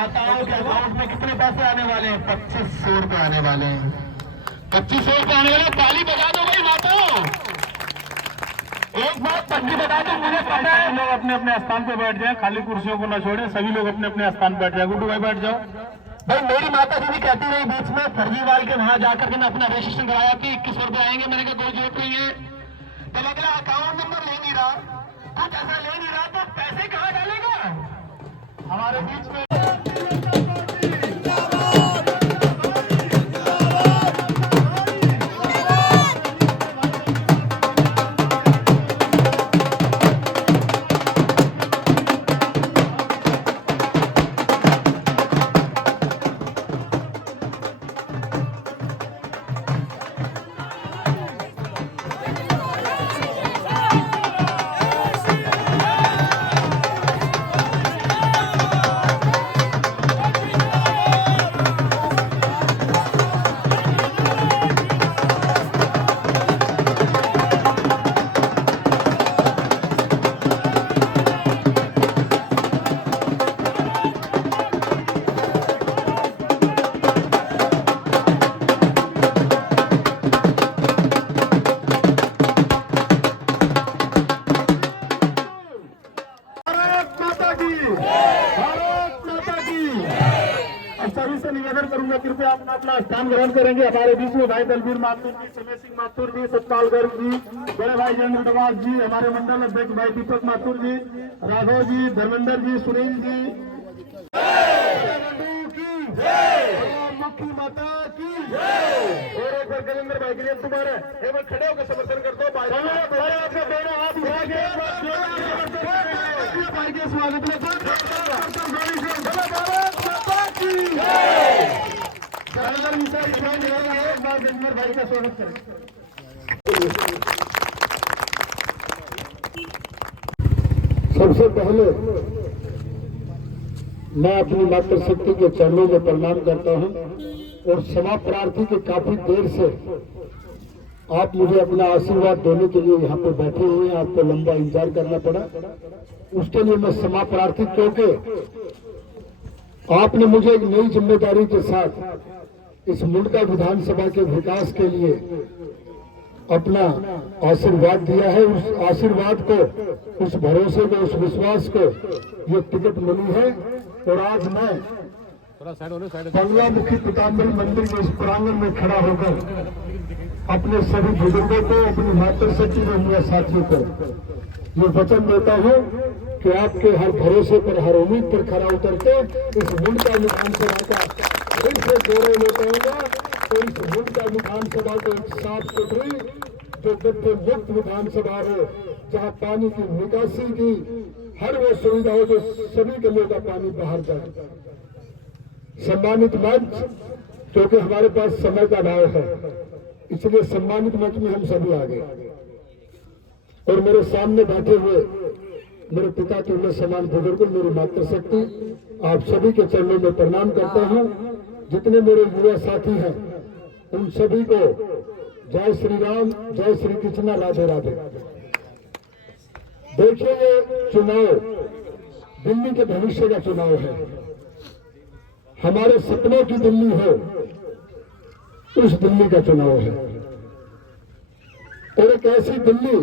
माताओं के अकाउंट में कितने पैसे आने वाले हैं? 2500 रुपए आने वाले हैं। 2500 रुपए आने वाले। ताली बजा दो भाई माताओं। एक बात पक्की बता दो, मुझे पता है लोग अपने अपने स्थान पे बैठ जाए, खाली कुर्सियों को न छोड़े, सभी लोग अपने अपने स्थान पे बैठ जाए। गुड्डू भाई बैठ जाओ भाई। मेरी माता जी भी कहती रही बीच में फर्जीवाल के वहां जाकर के मैं अपना रजिस्ट्रेशन कराया कि 2100 रुपए आएंगे। मैंने कहा कोई जरूरत नहीं है। तो अगला अकाउंट नंबर ले नहीं रहा, कुछ ऐसा ले नहीं रहा, तो पैसे कहाँ डालेगा हमारे बीच में? सभी से निवेदन करूंगा कृपया अपना अपना स्थान ग्रहण करेंगे। हमारे बीच में भाई दलबीर माथुर जी, समय सिंह माथुर जी, सतपाल गर्ग जी, बड़े भाई जयेंद्र डवास जी, हमारे मंडल अध्यक्ष भाई दीपक माथुर जी, राघव जी, धर्मेंद्र जी, सुनील जी, मुखी माता की और एक बार गजेंद्र भाई के लिए तुम्हारे एक बार खड़े होकर समर्थन कर दो भाई। अपने दोनों हाथ उठा के भाई के स्वागत में एक बार गजेंद्र भाई का स्वागत करें। सबसे पहले मैं अपनी मातृशक्ति के चरणों में प्रणाम करता हूं और क्षमा प्रार्थी के काफी देर से आप मुझे अपना आशीर्वाद देने के लिए यहाँ पे बैठे हुए हैं। आपको लंबा इंतजार करना पड़ा, उसके लिए मैं क्षमा प्रार्थी, क्योंकि आपने मुझे एक नई जिम्मेदारी के साथ इस मुंडका विधानसभा के विकास के लिए अपना आशीर्वाद दिया है। उस आशीर्वाद को, उस भरोसे को, उस विश्वास को ये टिकट मिली है। और आज मैं बंगलामुखी पीताम्बरी मंदिर के इस प्रांगण में खड़ा होकर अपने सभी बुजुर्गों को, अपनी मातृशक्ति और मेरे साथियों को ये वचन देता हूँ कि आपके हर भरोसे पर, हर उम्मीद पर खरा उतर के इस मुंडका विधानसभा का फिर से गौरव लेता हूँगा और इस मुंडका विधानसभा को एक साफ सुथरी, जो गड्ढे मुक्त विधानसभा हो, जहाँ पानी की निकासी की हर वो सुविधा हो जो सभी गलियों का पानी बाहर जाए। सम्मानित मंच, क्योंकि हमारे पास समय का अभाव है, इसलिए सम्मानित मंच में हम सभी आ गए। और मेरे सामने बैठे हुए मेरे पिता तुल्य समान बुजुर्ग, मेरी मातृशक्ति, आप सभी के चरणों में प्रणाम करता हूं। जितने मेरे युवा साथी हैं उन सभी को जय श्री राम, जय श्री कृष्णा, राधे राधे। देखिए, ये चुनाव दिल्ली के भविष्य का चुनाव है। हमारे सपनों की दिल्ली हो, उस दिल्ली का चुनाव है। और एक ऐसी दिल्ली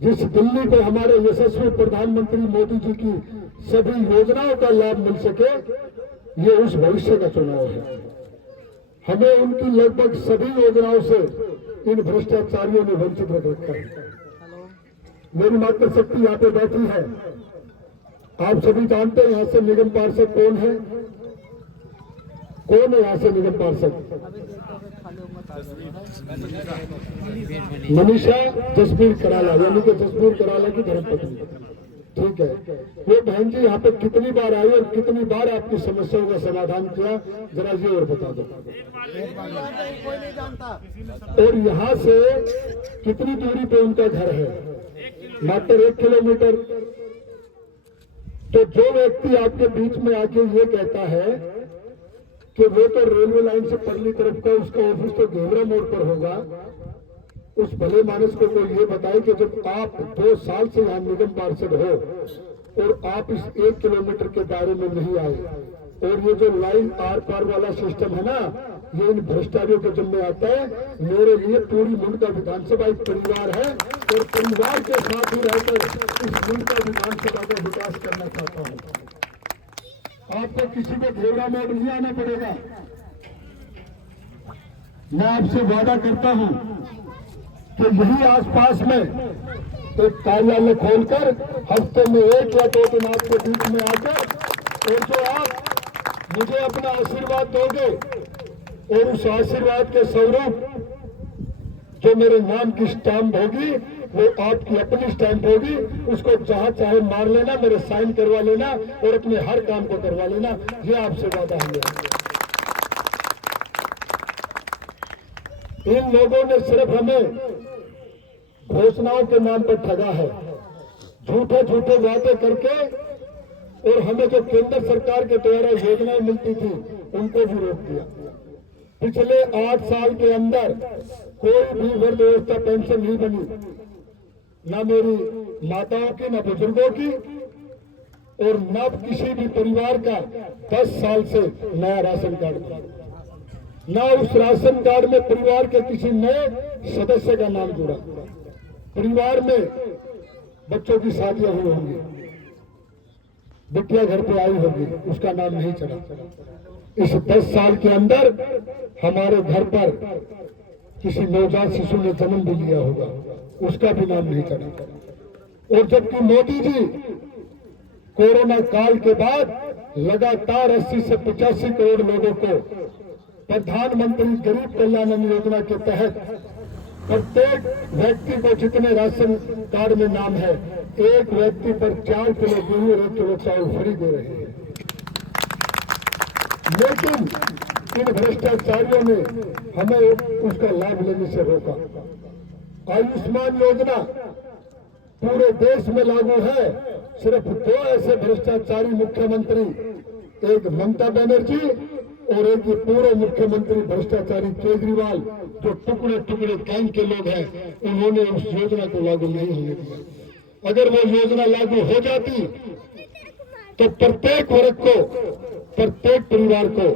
जिस दिल्ली को हमारे यशस्वी प्रधानमंत्री मोदी जी की सभी योजनाओं का लाभ मिल सके, ये उस भविष्य का चुनाव है। हमें उनकी लगभग सभी योजनाओं से इन भ्रष्टाचारियों ने वंचित रख रखा है। मेरी मातृशक्ति यहाँ पे बैठी है, आप सभी जानते हैं यहाँ से निगम पार्षद कौन है? कौन है यहाँ से निगम पार्षद? मनीषा जसबीर कराला, यानी कि जसबीर कराला की धर्मपत्नी। ठीक है, वो बहन जी यहाँ पे कितनी बार आई और कितनी बार आपकी समस्याओं का समाधान किया, जरा ये और बता दो। कोई नहीं जानता। और यहाँ से कितनी दूरी पे उनका घर है? मात्र 1 किलोमीटर। तो जो व्यक्ति आपके बीच में आके ये कहता है कि वो तो रेलवे लाइन से परली तरफ का उसका ऑफिस तो घेवरा मोड़ पर होगा, उस भले मानस को कोई ये बताए कि जब आप 2 साल से यहाँ निगम पार्षद हो और आप इस 1 किलोमीटर के दायरे में नहीं आए, और ये जो लाइन आर पार वाला सिस्टम है ना, ये इन भ्रष्टाचारियों के जिम्मे आता है। मेरे लिए पूरी मुंडका विधानसभा एक परिवार है और परिवार के साथ ही रहकर इस मुंडका विधानसभा का विकास करना चाहता हूं। आपको किसी को घेरा में नहीं आना पड़ेगा। मैं आपसे वादा करता हूं कि यही आसपास में एक कार्यालय खोलकर हफ्ते में 1 या 2 दिन आपके बीच में आकर और जो आप मुझे अपना आशीर्वाद दोगे और उस आशीर्वाद के स्वरूप जो मेरे नाम की स्टैंप होगी वो आपकी अपनी स्टैंप होगी, उसको जहां चाहे मार लेना, मेरे साइन करवा लेना और अपने हर काम को करवा लेना। ये आपसे वादा है मेरा। इन लोगों ने सिर्फ हमें घोषणाओं के नाम पर ठगा है, झूठे झूठे वादे करके, और हमें जो केंद्र सरकार के द्वारा योजनाएं मिलती थी उनको भी रोक दिया। पिछले 8 साल के अंदर कोई भी वृद्ध अवस्था पेंशन नहीं बनी, न मेरी माताओं की, न बुजुर्गों की, और न किसी भी परिवार का 10 साल से नया राशन कार्ड, न उस राशन कार्ड में परिवार के किसी नए सदस्य का नाम जुड़ा। परिवार में बच्चों की शादियां हुई होंगी, बिटिया घर पे आई होगी, उसका नाम नहीं चढ़ा। इस 10 साल के अंदर हमारे घर पर किसी नवजात शिशु ने जन्म भी लिया होगा, उसका भी नाम नहीं चढ़ा। और जबकि मोदी जी कोरोना काल के बाद लगातार 80 से 85 करोड़ लोगों को प्रधानमंत्री गरीब कल्याण अन्न योजना के तहत प्रत्येक व्यक्ति को जितने राशन कार्ड में नाम है, एक व्यक्ति पर 4 किलो गेहूं और 1 किलो चावल फ्री दे रहे हैं। लेकिन इन भ्रष्टाचारियों ने हमें उसका लाभ लेने से रोका। आयुष्मान योजना पूरे देश में लागू है, सिर्फ 2 ऐसे भ्रष्टाचारी मुख्यमंत्री, एक ममता बनर्जी और एक ये पूर्व मुख्यमंत्री भ्रष्टाचारी केजरीवाल, जो टुकड़े टुकड़े गैंग के लोग हैं, उन्होंने उस योजना को लागू नहीं होने दिया। अगर वो योजना लागू हो जाती तो प्रत्येक वर्ग को, प्रत्येक परिवार को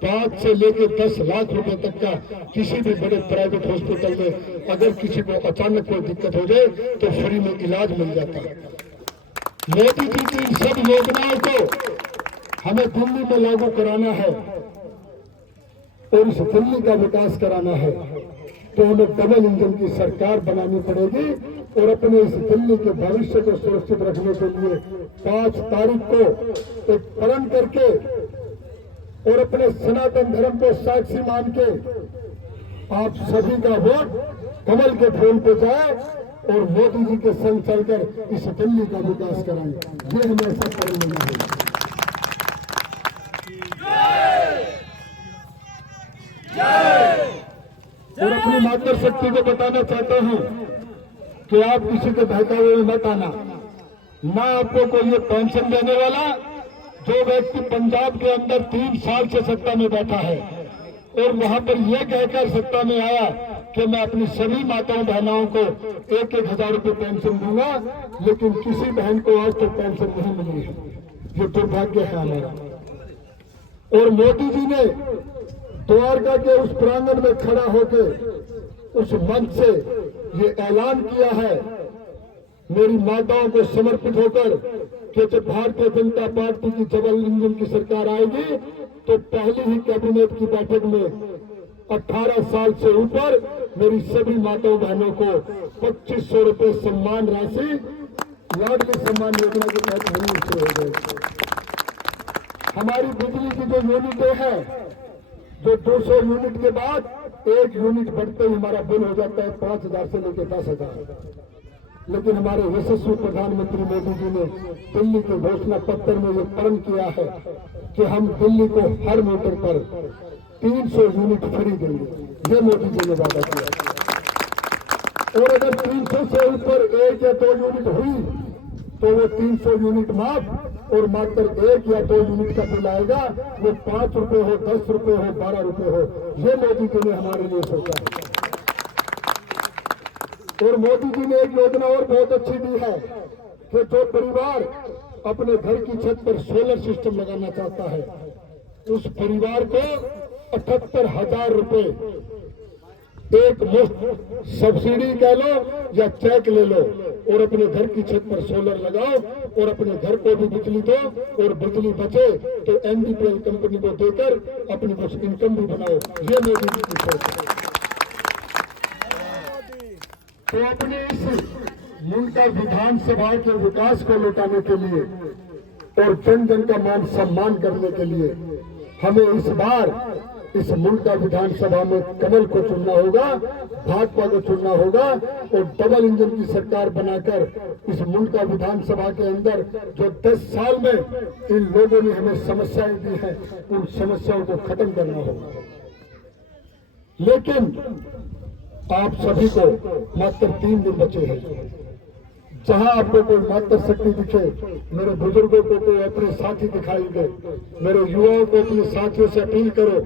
5 से लेकर 10 लाख रुपए तक का किसी भी बड़े प्राइवेट हॉस्पिटल में अगर किसी को अचानक कोई दिक्कत हो जाए तो फ्री में इलाज मिल जाता है। मोदी जी की इन सब योजनाओं को हमें दिल्ली में लागू कराना है और इस दिल्ली का विकास कराना है, तो हमें डबल इंजन की सरकार बनानी पड़ेगी। और अपने इस दिल्ली के भविष्य को सुरक्षित रखने के लिए 5 तारीख को एक प्रण करके और अपने सनातन धर्म को साक्षी मान के आप सभी का वोट कमल के फूल पे जाए और मोदी जी के संग चलकर इस दिल्ली का विकास कराएं। ये हमें सब करना है। और अपनी मातृशक्ति को बताना चाहता हूं कि आप किसी के बहकावे में मत आना। ना आपको कोई ये पेंशन देने वाला, जो व्यक्ति पंजाब के अंदर 3 साल से सत्ता में बैठा है और वहां पर यह कहकर सत्ता में आया कि मैं अपनी सभी माताओं बहनों को 1-1 हजार रुपये पेंशन दूंगा, लेकिन किसी बहन को आज तक पेंशन नहीं मिली है। ये दुर्भाग्य है हमारा। और मोदी जी ने द्वारका के उस प्रांगण में खड़ा होकर उस मंच से ये ऐलान किया है, मेरी माताओं को समर्पित होकर, कि जब भारतीय जनता पार्टी की डबल इंजन की सरकार आएगी तो पहली ही कैबिनेट की बैठक में 18 साल से ऊपर मेरी सभी माताओं बहनों को 2500 रुपये सम्मान राशि लाडली सम्मान योजना के तहत मिलनी शुरू हो गई। हमारी बिजली की जो यूनिटें हैं, जो 200 यूनिट के बाद 1 यूनिट बढ़ते ही हमारा बिल हो जाता है 5000 से लेकर 10,000। लेकिन हमारे यशस्वी प्रधानमंत्री मोदी जी ने दिल्ली के घोषणा पत्र में ये प्रण किया है कि हम दिल्ली को हर मीटर पर 300 यूनिट फ्री देंगे। ये मोदी जी ने वादा किया। और अगर 300 से ऊपर 1 या 2 यूनिट हुई तो वो 300 यूनिट माफ और मात्र 1 या 2 यूनिट का बिल आएगा, वो 5 रुपए हो, 10 रुपए हो, 12 रुपए हो। ये मोदी जी ने हमारे लिए सोचा है। और मोदी जी ने एक योजना और बहुत अच्छी दी है कि जो परिवार अपने घर की छत पर सोलर सिस्टम लगाना चाहता है उस परिवार को 78,000 रुपए एक मुफ्त सब्सिडी कह लो या चेक ले लो और अपने घर की छत पर सोलर लगाओ और अपने घर को भी बिजली दो और बिजली बचे तो एनडीपीएल कंपनी को देकर अपनी कुछ इनकम भी बनाओ। ये मोदी जी की सोच है। तो अपने इस मुंडका विधानसभा के विकास को लौटाने के लिए और जन जन का मान सम्मान करने के लिए हमें इस बार इस मुंडका विधानसभा में कमल को चुनना होगा, भाजपा को चुनना होगा और डबल इंजन की सरकार बनाकर इस मुंडका विधानसभा के अंदर जो 10 साल में इन लोगों ने हमें समस्याएं दी हैं उन समस्याओं को खत्म करना होगा। लेकिन आप सभी को मात्र 3 दिन बचे हैं। जहां आपको कोई मात्र शक्ति दिखे, मेरे बुजुर्गों को कोई अपने साथी दिखाई दे, मेरे युवाओं को अपने साथियों से अपील करो।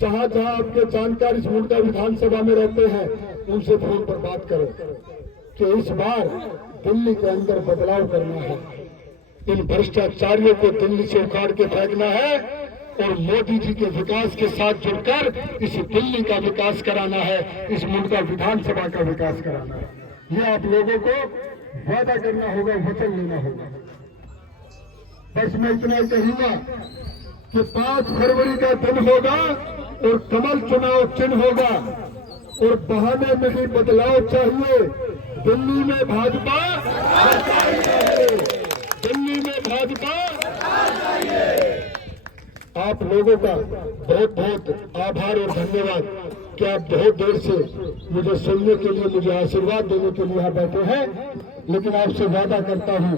जहां जहां आपके जानकार इस मुंडका विधानसभा में रहते हैं उनसे फोन पर बात करो कि इस बार दिल्ली के अंदर बदलाव करना है, इन भ्रष्टाचारियों को दिल्ली से उखाड़ के फेंकना है और मोदी जी के विकास के साथ जुड़कर इस दिल्ली का विकास कराना है, इस मुंडका विधानसभा का विकास कराना है। ये आप लोगों को वादा करना होगा, वचन लेना होगा। बस मैं इतना ही कहूंगा कि 5 फरवरी का दिन होगा और कमल चुनाव चिन्ह होगा और बहाने में ही बदलाव चाहिए। दिल्ली में भाजपा, दिल्ली में भाजपा। आप लोगों का बहुत बहुत आभार और धन्यवाद कि आप बहुत देर से मुझे सुनने के लिए, मुझे आशीर्वाद देने के लिए यहाँ बैठे हैं। लेकिन आपसे वादा करता हूँ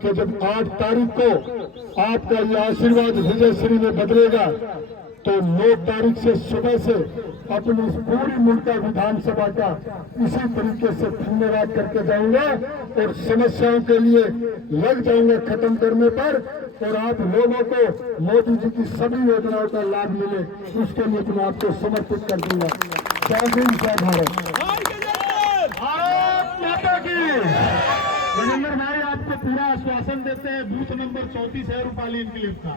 कि जब 8 तारीख को आपका ये आशीर्वाद विजयश्री में बदलेगा तो 9 तारीख से सुबह से अपनी इस पूरी मुंडका विधानसभा का इसी तरीके से धन्यवाद करके जाऊंगा और समस्याओं के लिए लग जाऊंगा खत्म करने पर और आप लोगों को मोदी जी की सभी योजनाओं का लाभ मिले उसके लिए मैं आपको समर्पित कर दूंगा। जय हिंद, जय भारत। भारत माता की। नरेंद्र भाई आपको पूरा आश्वासन देते हैं। बूथ नंबर 34 है रूपाली इनक्लेव का,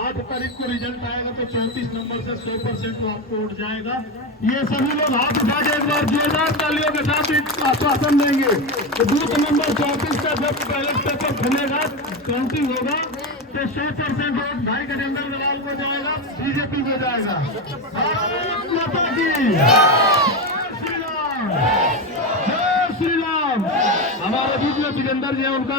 8 तारीख को रिजल्ट आएगा तो 34 नंबर से 100% आपको वोट जाएगा। ये सभी लोग हाथ उठा के एक बार जोरदार तालियों के साथ आश्वासन देंगे तो बूथ नंबर 34 का जब बैलेट पेपर खुलेगा, काउंटिंग होगा तो 100% वोट भाई गजेंद्र दलाल को जाएगा, बीजेपी को जाएगा। भारत माता की। श्री राम, जय श्री राम। हमारे बीच में विजेंद्र जी हैं, उनका